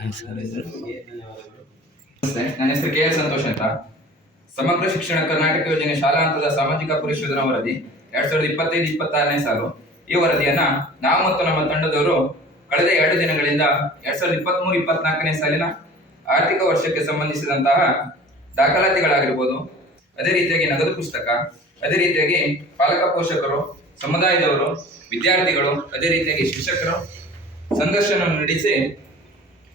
ನನ್ನ ಹೆಸರು K L Santosh ಅಂತ. ಸಮಗ್ರ ಶಿಕ್ಷಣ ಕರ್ನಾಟಕ ಯೋಜನೆ ಶಾಲಾ ಹಂತದ ಸಾಮಾಜಿಕ ಪರಿಶೋಧನಾ ವರದಿ 2025-26ನೇ ಸಾಲು. ಈ ವರದಿಯನ್ನ ನಾವು ಮತ್ತು ನಮ್ಮ ತಂಡದವರು ಕಳೆದ 2 ದಿನಗಳಿಂದ 2023-24ನೇ ಸಾಲಿನ ಆರ್ಥಿಕ ವರ್ಷಕ್ಕೆ ಸಂಬಂಧಿಸಿದಂತಹ ದಾಖಲಾತಿಗಳಾಗಿರ್ಬೋದು, ಅದೇ ರೀತಿಯಾಗಿ ನಗದು ಪುಸ್ತಕ, ಅದೇ ರೀತಿಯಾಗಿ ಪಾಲಕ ಪೋಷಕರು, ಸಮುದಾಯದವರು, ವಿದ್ಯಾರ್ಥಿಗಳು, ಅದೇ ರೀತಿಯಾಗಿ ಶಿಕ್ಷಕರು ಸಂದರ್ಶನ ನಡೆಸಿ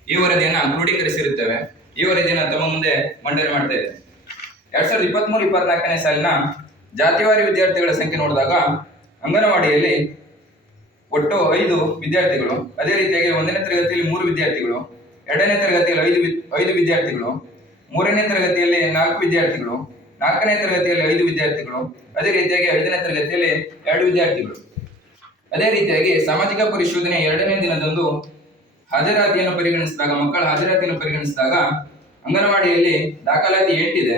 ಈ ವರದಿಯನ್ನು ಕ್ರೋಢೀಕರಿಸಿರುತ್ತೇವೆ. ಈ ವರದಿಯನ್ನು ತಮ್ಮ ಮುಂದೆ ಮಂಡನೆ ಮಾಡ್ತಾ ಇದ್ದೇವೆ. 2023-24ನೇ ಸಾಲಿನ ಜಾತಿವಾರಿ ವಿದ್ಯಾರ್ಥಿಗಳ ಸಂಖ್ಯೆ ನೋಡಿದಾಗ ಅಂಗನವಾಡಿಯಲ್ಲಿ ಒಟ್ಟು 5 ವಿದ್ಯಾರ್ಥಿಗಳು, ಅದೇ ರೀತಿಯಾಗಿ 1ನೇ ತರಗತಿಯಲ್ಲಿ 3 ವಿದ್ಯಾರ್ಥಿಗಳು, 2ನೇ ತರಗತಿಯಲ್ಲಿ 5 ವಿದ್ಯಾರ್ಥಿಗಳು, 3ನೇ ತರಗತಿಯಲ್ಲಿ 4 ವಿದ್ಯಾರ್ಥಿಗಳು, 4ನೇ ತರಗತಿಯಲ್ಲಿ 5 ವಿದ್ಯಾರ್ಥಿಗಳು, ಅದೇ ರೀತಿಯಾಗಿ 5ನೇ ತರಗತಿಯಲ್ಲಿ 2 ವಿದ್ಯಾರ್ಥಿಗಳು. ಅದೇ ರೀತಿಯಾಗಿ ಸಾಮಾಜಿಕ ಪರಿಶೋಧನೆ 2ನೇ ದಿನದಂದು ಹಾಜರಾತಿಯನ್ನು ಪರಿಗಣಿಸಿದಾಗ, ಮಕ್ಕಳ ಹಾಜರಾತಿಯನ್ನು ಪರಿಗಣಿಸಿದಾಗ ಅಂಗನವಾಡಿಯಲ್ಲಿ ದಾಖಲಾತಿ 8 ಇದೆ.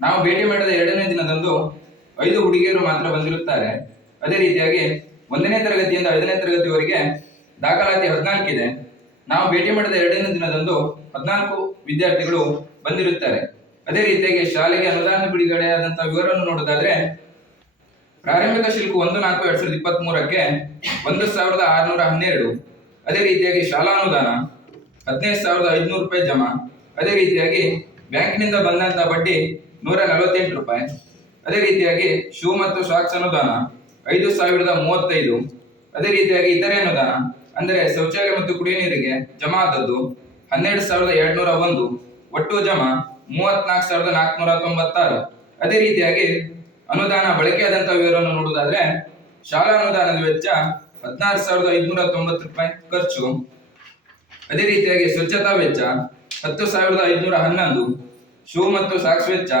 ನಾವು ಭೇಟಿ ಮಾಡಿದ 2ನೇ ದಿನದಂದು 5 ಹುಡುಗಿಯರು ಮಾತ್ರ ಬಂದಿರುತ್ತಾರೆ. ಅದೇ ರೀತಿಯಾಗಿ 1ನೇ ತರಗತಿಯಿಂದ 5ನೇ ತರಗತಿವರೆಗೆ ದಾಖಲಾತಿ 14 ಇದೆ. ನಾವು ಭೇಟಿ ಮಾಡಿದ 2ನೇ ದಿನದಂದು 14 ವಿದ್ಯಾರ್ಥಿಗಳು ಬಂದಿರುತ್ತಾರೆ. ಅದೇ ರೀತಿಯಾಗಿ ಶಾಲೆಗೆ ಅನುದಾನ ಬಿಡುಗಡೆಯಾದಂತಹ ವಿವರವನ್ನು ನೋಡೋದಾದ್ರೆ, ಪ್ರಾರಂಭಿಕ ಶುಲ್ಕ 1/4/2023ಕ್ಕೆ 1,612. ಅದೇ ರೀತಿಯಾಗಿ ಶಾಲಾ ಅನುದಾನ 15,500 ರೂಪಾಯಿ ಜಮಾ. ಅದೇ ರೀತಿಯಾಗಿ ಬ್ಯಾಂಕಿನಿಂದ ಬಂದಂತಹ ಬಡ್ಡಿ 148 ರೂಪಾಯಿ. ಅದೇ ರೀತಿಯಾಗಿ ಶೂ ಮತ್ತು ಸಾಕ್ಸ್ ಅನುದಾನ 5,035. ಅದೇ ರೀತಿಯಾಗಿ ಇತರೆ ಅನುದಾನ ಅಂದರೆ ಶೌಚಾಲಯ ಮತ್ತು ಕುಡಿಯುವ ನೀರಿಗೆ ಜಮಾ ಆದದ್ದು 12,201. ಒಟ್ಟು ಜಮಾ 34,496. ಅದೇ ರೀತಿಯಾಗಿ ಅನುದಾನ ಬಳಕೆಯಾದಂತಹ ವಿವರವನ್ನು ನೋಡುವುದಾದ್ರೆ, ಶಾಲಾ ಅನುದಾನದ ವೆಚ್ಚ 16,590 ರೂಪಾಯಿ ಖರ್ಚು. ಅದೇ ರೀತಿಯಾಗಿ ಸ್ವಚ್ಛತಾ ವೆಚ್ಚ 10,511. ಶೂ ಮತ್ತು ಸಾಕ್ಸ್ ವೆಚ್ಚ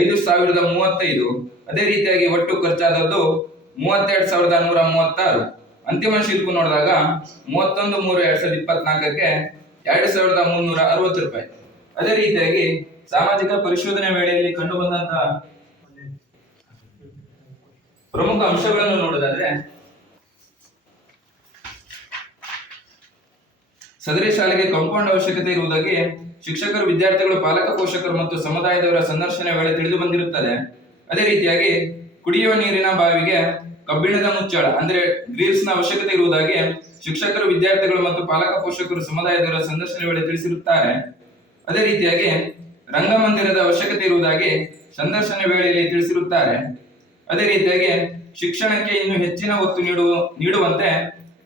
5,035. ಅದೇ ರೀತಿಯಾಗಿ ಒಟ್ಟು ಖರ್ಚಾದದ್ದು 32,136. ಅಂತಿಮ ಶುಲ್ಕ ನೋಡಿದಾಗ 31/3/2024ಕ್ಕೆ 2,360 ರೂಪಾಯಿ. ಅದೇ ರೀತಿಯಾಗಿ ಸಾಮಾಜಿಕ ಪರಿಶೋಧನೆ ವೇಳೆಯಲ್ಲಿ ಕಂಡು ಬಂದಂತಹ ಪ್ರಮುಖ ಅಂಶಗಳನ್ನು ನೋಡೋದಾದ್ರೆ, ಸದರಿ ಶಾಲೆಗೆ ಕಾಂಪೌಂಡ್ ಅವಶ್ಯಕತೆ ಇರುವುದಾಗಿ ಶಿಕ್ಷಕರು, ವಿದ್ಯಾರ್ಥಿಗಳು, ಪಾಲಕ ಪೋಷಕರು ಮತ್ತು ಸಮುದಾಯದವರ ಸಂದರ್ಶನ ವೇಳೆ ತಿಳಿದು ಬಂದಿರುತ್ತದೆ. ಅದೇ ರೀತಿಯಾಗಿ ಕುಡಿಯುವ ನೀರಿನ ಬಾವಿಗೆ ಕಬ್ಬಿಣದ ಮುಚ್ಚಳ ಅಂದ್ರೆ ಗ್ರಿಲ್ಸ್ ನ ಅವಶ್ಯಕತೆ ಇರುವುದಾಗಿ ಶಿಕ್ಷಕರು, ವಿದ್ಯಾರ್ಥಿಗಳು ಮತ್ತು ಪಾಲಕ ಪೋಷಕರು ಸಮುದಾಯದವರ ಸಂದರ್ಶನ ವೇಳೆ ತಿಳಿಸಿರುತ್ತಾರೆ. ಅದೇ ರೀತಿಯಾಗಿ ರಂಗಮಂದಿರದ ಅವಶ್ಯಕತೆ ಇರುವುದಾಗಿ ಸಂದರ್ಶನ ವೇಳೆಯಲ್ಲಿ ತಿಳಿಸಿರುತ್ತಾರೆ. ಅದೇ ರೀತಿಯಾಗಿ ಶಿಕ್ಷಣಕ್ಕೆ ಇನ್ನೂ ಹೆಚ್ಚಿನ ಒತ್ತು ನೀಡುವಂತೆ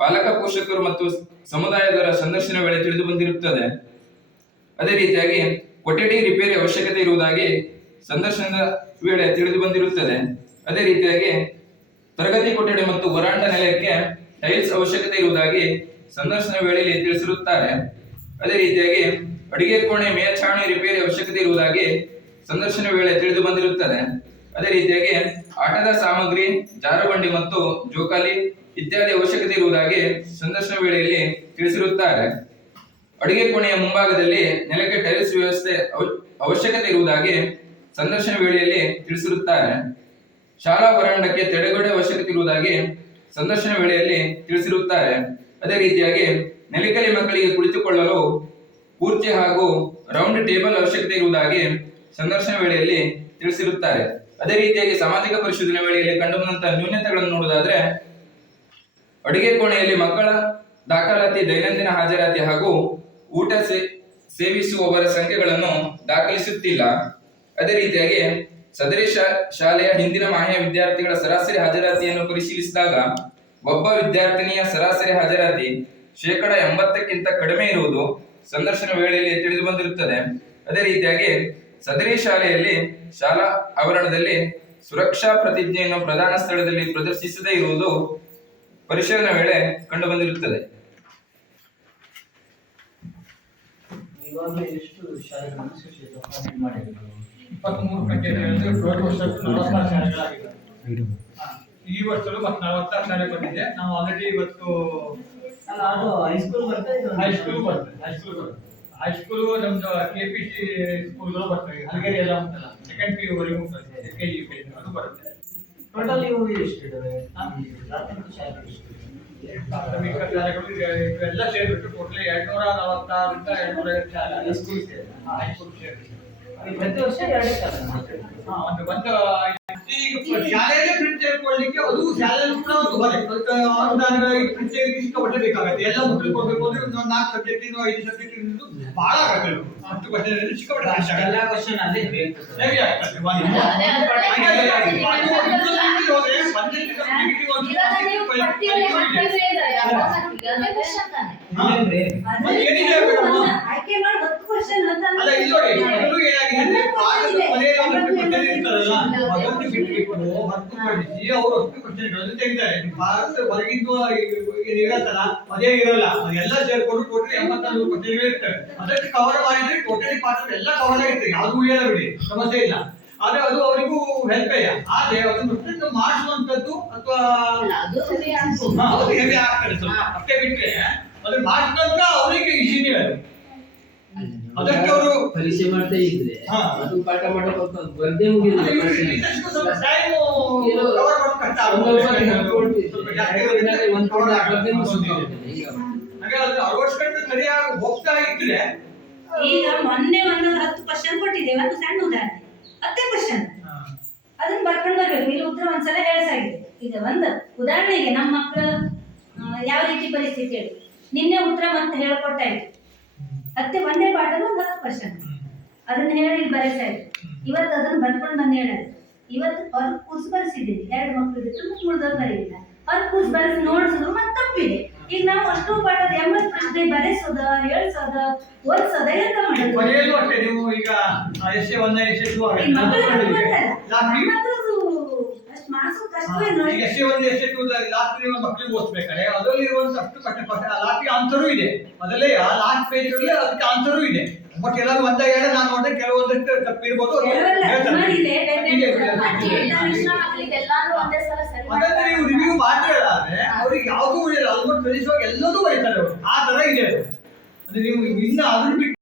ಪಾಲಕ ಪೋಷಕರು ಮತ್ತು ಸಮುದಾಯದವರ ಸಂದರ್ಶನ ವೇಳೆ ತಿಳಿದು ಬಂದಿರುತ್ತದೆ. ಅದೇ ರೀತಿಯಾಗಿ ಕೊಠಡಿ ರಿಪೇರಿ ಅವಶ್ಯಕತೆ ಇರುವುದಾಗಿ ಸಂದರ್ಶನದ ವೇಳೆ ತಿಳಿದು ಬಂದಿರುತ್ತದೆ. ಅದೇ ರೀತಿಯಾಗಿ ತರಗತಿ ಕೊಠಡಿ ಮತ್ತು ವರಾಂಡ ನೆಲಕ್ಕೆ ಟೈಲ್ಸ್ ಅವಶ್ಯಕತೆ ಇರುವುದಾಗಿ ಸಂದರ್ಶನ ವೇಳೆಯಲ್ಲಿ ತಿಳಿಸಿರುತ್ತಾರೆ. ಅದೇ ರೀತಿಯಾಗಿ ಅಡಿಗೆ ಕೋಣೆ ಮೇಲ್ಛಾವಣಿ ರಿಪೇರಿ ಅವಶ್ಯಕತೆ ಇರುವುದಾಗಿ ಸಂದರ್ಶನ ವೇಳೆ ತಿಳಿದು ಬಂದಿರುತ್ತದೆ. ಅದೇ ರೀತಿಯಾಗಿ ಆಟದ ಸಾಮಗ್ರಿ, ಜಾರುಬಂಡಿ ಮತ್ತು ಜೋಕಾಲಿ ಇತ್ಯಾದಿ ಅವಶ್ಯಕತೆ ಇರುವುದಾಗಿ ಸಂದರ್ಶನ ವೇಳೆಯಲ್ಲಿ ತಿಳಿಸಿರುತ್ತಾರೆ. ಅಡಿಗೆ ಕೋಣೆಯ ಮುಂಭಾಗದಲ್ಲಿ ನೆಲಕ್ಕೆ ಟೈಲ್ಸ್ ವ್ಯವಸ್ಥೆ ಅವಶ್ಯಕತೆ ಇರುವುದಾಗಿ ಸಂದರ್ಶನ ವೇಳೆಯಲ್ಲಿ ತಿಳಿಸಿರುತ್ತಾರೆ. ಶಾಲಾ ವರಾಂಡಕ್ಕೆ ತಡೆಗೋಡೆ ಅವಶ್ಯಕತೆ ಇರುವುದಾಗಿ ಸಂದರ್ಶನ ವೇಳೆಯಲ್ಲಿ ತಿಳಿಸಿರುತ್ತಾರೆ. ಅದೇ ರೀತಿಯಾಗಿ ನೆಲಕಲಿ ಮಕ್ಕಳಿಗೆ ಕುಳಿತುಕೊಳ್ಳಲು ಕುರ್ಚಿ ಹಾಗೂ ರೌಂಡ್ ಟೇಬಲ್ ಅವಶ್ಯಕತೆ ಇರುವುದಾಗಿ ಸಂದರ್ಶನ ವೇಳೆಯಲ್ಲಿ ತಿಳಿಸಿರುತ್ತಾರೆ. ಅದೇ ರೀತಿಯಾಗಿ ಸಾಮಾಜಿಕ ಪರಿಶೋಧನೆ ವೇಳೆಯಲ್ಲಿ ಕಂಡುಬಂದಂತಹ ನ್ಯೂನತೆಗಳನ್ನು ನೋಡುವುದಾದ್ರೆ, ಅಡುಗೆ ಕೋಣೆಯಲ್ಲಿ ಮಕ್ಕಳ ದಾಖಲಾತಿ, ದೈನಂದಿನ ಹಾಜರಾತಿ ಹಾಗೂ ಊಟ ಸೇವಿಸುವವರ ಸಂಖ್ಯೆಗಳನ್ನು ದಾಖಲಿಸುತ್ತಿಲ್ಲ. ಅದೇ ರೀತಿಯಾಗಿ ಸದರಿ ಶಾಲೆಯ ಹಿಂದಿನ ಮಾಹೆಯ ವಿದ್ಯಾರ್ಥಿಗಳ ಸರಾಸರಿ ಹಾಜರಾತಿಯನ್ನು ಪರಿಶೀಲಿಸಿದಾಗ ಒಬ್ಬ ವಿದ್ಯಾರ್ಥಿನಿಯ ಸರಾಸರಿ ಹಾಜರಾತಿ 80%ಕ್ಕಿಂತ ಕಡಿಮೆ ಇರುವುದು ಸಂದರ್ಶನ ವೇಳೆಯಲ್ಲಿ ತಿಳಿದು ಬಂದಿರುತ್ತದೆ. ಅದೇ ರೀತಿಯಾಗಿ ಸದರಿ ಶಾಲೆಯಲ್ಲಿ ಶಾಲಾ ಆವರಣದಲ್ಲಿ ಸುರಕ್ಷಾ ಪ್ರತಿಜ್ಞೆಯನ್ನು ಪ್ರಧಾನ ಸ್ಥಳದಲ್ಲಿ ಪ್ರದರ್ಶಿಸದೇ ಇರುವುದು ಪರಿಶೀಲನಾ ವೇಳೆ ಕಂಡು ಬಂದಿರುತ್ತದೆ. ಎಷ್ಟು ಶಾಲೆಗಳನ್ನು ಮಾಡಿದ್ರು? 23 ಕಚೇರಿಗಳಲ್ಲಿ ಪ್ರೌಢ ವರ್ಷಕ್ಕೆ 46 ಶಾಲೆಗಳಾಗಿದೆ. ಈ ವರ್ಷದಲ್ಲೂ 46 ಶಾಲೆ ಬಂದಿದೆ. ನಾವು ಆಲ್ರೆಡಿ ಇವತ್ತು ಅದು ಹೈಸ್ಕೂಲ್ ಬರ್ತದೆ, ಹೈಸ್ಕೂಲ್ ನಮ್ದು KPC ಸ್ಕೂಲ್ಗಳು ಬರ್ತವೆ. ಹಲಗೇರಿ ಎಲ್ಲ ಉಂಟಲ್ಲ, ಸೆಕೆಂಡ್ PU ವರೆಗೂ LKG UKG ಅದು ಬರುತ್ತೆ. ಟೋಟಲ್ ಇವು ಎಷ್ಟು ಇದಾವೆ? ಪ್ರಾಥಮಿಕ ಶಾಲೆ ಎಷ್ಟು? ಪ್ರಾಥಮಿಕ ಶಾಲೆಗಳು ಇವೆಲ್ಲ ಸೇರಿಬಿಟ್ಟು ಟೋಟಲಿ 246ರಿಂದ 250 ಶಾಲೆ ಹೈಸ್ಕೂಲ್ ಸೇರಿ. ಹೈಸ್ಕೂಲ್ ಸೇರಿ. ಪ್ರತಿ ವರ್ಷ 2 ಶಾಲೆ ಮಾಡ್ತೇವೆ. ಒಂದು ಈಗ ಶಾಲೆಯಲ್ಲೇ ಪ್ರಿಂಟ್ ತೆಗೆದುಕೊಳ್ಳಿಕ್ಕೆ ಅದು ಶಾಲೆಯಲ್ಲಿ ಕೂಡ ಒಂದು ಹೊರೆ. ಅದಕ್ಕೆ ಅನುದಾನಗಳ ಪ್ರಿಂಟ್ ತೆಗೆಲಿಕ್ಕೆ ಸಿಕ್ಕಾಪಟ್ಟೆ ಬೇಕಾಗುತ್ತೆ. ಎಲ್ಲ ಮಕ್ಕಳು ಕೊಡಬೇಕು ಅಂದ್ರೆ ಒಂದು 4 ಸಬ್ಜೆಕ್ಟ್ 5 ಸಬ್ಜೆಕ್ಟ್ ಇರೋದು ಬಹಳ ಆಗುತ್ತೆ. ಅಷ್ಟು ಕಷ್ಟ ಸಿಕ್ಕಾಪಟ್ಟೆ ಖರ್ಚು ಆಗುತ್ತೆ. ಎಲ್ಲ ಕ್ವಶನ್ ಅದೇ ಬೇಕು. ಹೇಗೆ ಆಗ್ತದೆ? ಆಯ್ಕೆ ಮಾಡಿ 10 ಕ್ವಶನ್ ಅಂತ ಅಲ್ಲ ಇಲ್ಲಿ ನೋಡಿ, ಮೊದಲು ಏನಾಗಿದೆ ಅಂದ್ರೆ ಪಾಠದ ಕೊನೆಯಲ್ಲಿ ಒಂದು ಕ್ವಶನ್ ಇರ್ತಾರಲ್ಲ, ಅದನ್ನು ಬಿಟ್ಬಿಟ್ಟು ಹೊರತುಪಡಿಸಿ ಅವರು 10 ಕ್ವಶನ್ಗಳನ್ನು ತೆಗಿತಾರೆ. ಭಾರತ ಹೊರಗಿದ್ದು ಇರತ್ತಲ್ಲ ಅದೇ ಇರಲ್ಲ, ಅದೆಲ್ಲ ಸೇರ್ಕೊಂಡು ಟೋಟಲಿ 84 ಕ್ವಶನ್ಗಳು ಇರ್ತವೆ. ಅದಕ್ಕೆ ಕವರ್ ಮಾಡಿದ್ರೆ ಟೋಟಲಿ ಪಾಠ ಎಲ್ಲ ಕವರ್ ಆಗಿರ್ತದೆ, ಯಾವ್ದು ಉಳಿಯಲ್ಲ ಬಿಡಿ, ಸಮಸ್ಯೆ ಇಲ್ಲ. ಆದ್ರೆ ಅದು ಅವರಿಗೂ ಹೆಲ್ಪ್ ಇಲ್ಲ. ಆದ್ರೆ ಅದನ್ನು ಮಾಡಿಸುವಂತದ್ದು ಅಥವಾ ಅದು ಸರಿ ಅನ್ಸುತ್ತೆ. ಅವ್ರು ಹೆವಿ ಆಗ್ತಾರೆ ಸ್ವಲ್ಪ, ಅಷ್ಟೇ ಬಿಟ್ರೆ ಅದ್ರ ಮಾಡಿಸಿದಂತ ಅವರಿಗೆ ಇಶಿನೇ ಅದು. ಅದಕ್ಕೆ ಅವರು ಪರೀಕ್ಷೆ ಮಾಡ್ತಾ ಇದ್ರೆ ಹಾ. ಅದು ಪಾಠ ಮಾಡಬೇಕು ಅಂತ ಬರ್ದೇ ಮುಗಿದಿಲ್ಲ. ಸ್ವಲ್ಪ ಟೈಮ್ ಕವರ್ ಮಾಡೋದು ಕಷ್ಟ ಹಾಗೆ ಅದು ಅಳವಡಿಸ್ಕೊಂಡು ಸರಿಯಾಗಿ ಹೋಗ್ತಾ ಇದ್ರೆ ಈಗ ಮೊನ್ನೆ ಒಂದು 10 ಕ್ವಶನ್ ಕೊಟ್ಟಿದ್ದೇವೆ, ಒಂದು ಸಣ್ಣ ಉದಾಹರಣೆ 10 ಕ್ವಶನ್ ಅದನ್ನ ಬರ್ಕೊಂಡು ಬರ್ಬೇಕು. ಇಲ್ಲಿ ಉತ್ತರ ಒಂದ್ಸಲ ಹೇಳ್ಸಾಗಿದೆ. ಈಗ ಒಂದು ಉದಾಹರಣೆಗೆ ನಮ್ಮ ಮಕ್ಕಳು ಯಾವ ರೀತಿ ಪರಿಸ್ಥಿತಿ ಹೇಳಿ, ನಿನ್ನೆ ಉತ್ತರ ಮತ್ತೆ ಹೇಳ್ಕೊಟ್ಟಾಯ್ತು. ಮತ್ತೆ ಒಂದೇ ಪಾಠದ ಒಂದು 10 ಕ್ವಶನ್ ಅದನ್ನ ಹೇಳಿ ಬರೆಸಾಯ್ತು. ಇವತ್ತು ಅದನ್ನ ಬರ್ಕೊಂಡು ಬಂದು ಹೇಳೋದು. ಇವತ್ತು ಅವ್ರು ಕೂರ್ಸ್ ಬರೆಸಿದ್ದೀನಿ, 2 ಮಕ್ಕಳು ಬಿಟ್ಟು 3 ಬರೀಲಿಲ್ಲ. ಅವ್ರು ಕೂರ್ಸ್ ಬರೆಸಿ ನೋಡ್ಸೋದು ಮತ್ತೆ ತಪ್ಪಿದೆ. ಈಗ ನಾವು ಅಷ್ಟು ಪಾಠದ 80 ಪ್ರಶ್ನೆ ಬರೆಸೋದ, ಹೇಳ್ಸೋದ, ಓದಿಸೋದ ಎಂತ ಮಾಡೋದು? ಕೊನೆಯಲ್ಲೂ ಅಷ್ಟೇ. ನೀವು ಈಗ ಎಸ್ಸೆ 1 ಎಸ್ಸೆ 2 ಈ ಮಕ್ಕಳು ಬರ್ತಾರೆ. ಲಾಸ್ಟ್ ನಮ್ಮ ಹತ್ರ ಅದು ಅಷ್ಟು ಮಾರ್ಕ್ಸ್ ಕಷ್ಟವೇ ನೋಡಿ. ಈಗ ಎಸ್ಸೆ 1 ಎಸ್ಸೆ 2 ಲಾಸ್ಟ್ ನೀವು ಮಕ್ಕಳಿಗೆ ಓದಿಸ್ಬೇಕಾದ್ರೆ ಅದರಲ್ಲಿ ಇರುವಂತಷ್ಟು ಕಷ್ಟ ಲಾಸ್ಟ್ ಆನ್ಸರು ಇದೆ. ಅದರಲ್ಲಿ ಆ ಲಾಸ್ಟ್ ಪೇಜ್ಗಳಲ್ಲಿ ಅದಕ್ಕೆ ಆನ್ಸರು ಇದೆ. ಬಟ್ ಎಲ್ಲರೂ ಒಂದೇ ಹೇಳಿ ನಾನು ನೋಡಿದ್ರೆ ಕೆಲವೊಂದಷ್ಟು ತಪ್ಪಿರ್ಬೋದು. ಕೆಲವೆಲ್ಲ ಮಾಡಿದೆ, ಅದನ್ನ ನೀವು ರಿವ್ಯೂ ಮಾಡಿದ್ರೆ ಅವ್ರಿಗೆ ಯಾವ್ದು ಉಳಿಯಲ್ಲ, ಆಲ್ಮೋಸ್ಟ್ ಕಲಿಸುವಾಗ ಎಲ್ಲದೂ ಬರೀತಾರೆ ಅವರು. ಆ ತರ ಇದೆ ಅದು. ಅಂದ್ರೆ ನೀವು ಇನ್ನ ಅದನ್ನ ಬಿಟ್ಟು